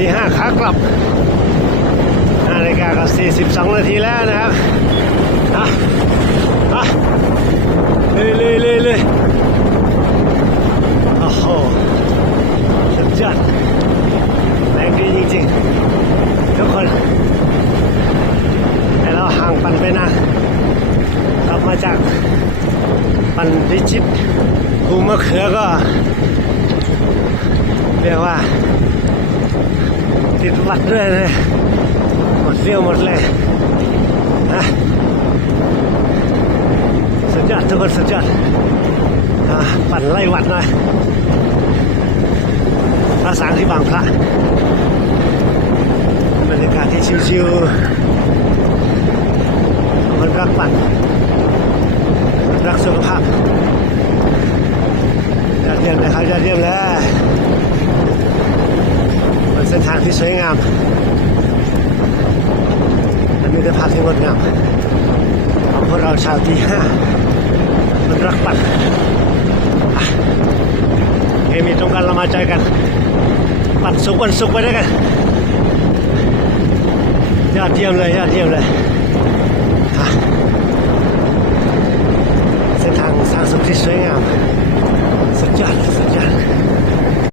ตี 5ขากลับ5 นาฬิกากับ42 นาทีแล้วนะครับเลยโอ้โหสุดยอดแรงดีจริงๆทุกคนแต่เราห่างปั่นไปนานกลับมาจากปั่นพิชิตภูมะเขือก็เรียกว่าติดวัดด้วยเลยหมดเรี่ยวหมดเลยสุดยอดทุกคนสุดยอดปั่นไล่วัดหน่อยพระสางที่บางพระบรรยากาศที่ชิวๆคนรักปั่นรักสุขภาพยอดเยี่ยมเลยครับยอดเยี่ยมเลยเป็นเส้นทางที่สวยงามและมีแต่ภาพที่งดงามของพวกเราชาวที่ 5มันรักปั่นมีตรงกันเรามาใจกันปั่นสุกวันศุกร์ไปด้วยกันยอดเยี่ยมเลย